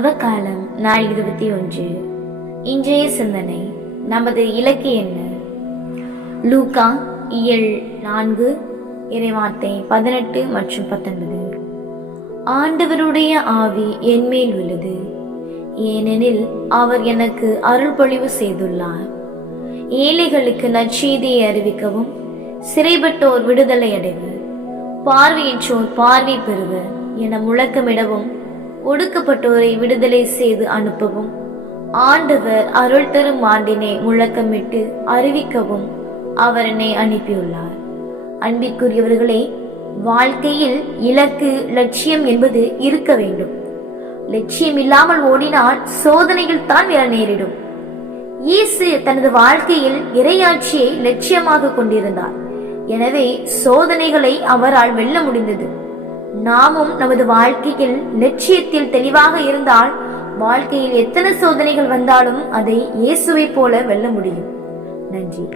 தவக்காலம் நாள் இருபத்தி ஒன்று. இன்றைய சிந்தனை நமது இலக்கு என்ன? லூகா இயல் நான்கு இறைவார்த்தை பதினெட்டு மற்றும் பத்தொன்பது. ஆண்டவருடைய ஆவி என்மேல் உள்ளது ஏனெனில் அவர் எனக்கு அருள்பொழிவு செய்துள்ளார். ஏழைகளுக்கு நற்செய்தியை அறிவிக்கவும் சிறைப்பட்டோர் விடுதலை அடைவர் பார்வையற்றோர் பார்வை பெறுவர் என முழக்கமிடவும் ஒடுக்கப்பட்டோரை விடுதலை செய்து அனுப்பவும். ஆண்டவர் அருள் தரும் ஆண்டினை முழக்கமிட்டு அறிவிக்கவும் அவர் என்னை அனுப்பியுள்ளார். அன்பிற்குரியவர்களே வாழ்க்கையில் இலக்கு லட்சியம் என்பது இருக்க வேண்டும். லட்சியம் இல்லாமல் ஓடினால் சோதனைகள் தான் வர நேரிடும். இயேசு தனது வாழ்க்கையில் இறையாட்சியை லட்சியமாக கொண்டிருந்தார். எனவே சோதனைகளை அவரால் வெல்ல முடிந்தது. நாமும் நமது வாழ்க்கையில் லட்சியத்தில் தெளிவாக இருந்தால் வாழ்க்கையில் எத்தனை சோதனைகள் வந்தாலும் அதை இயேசுவை போல வெல்ல முடியும். நன்றி.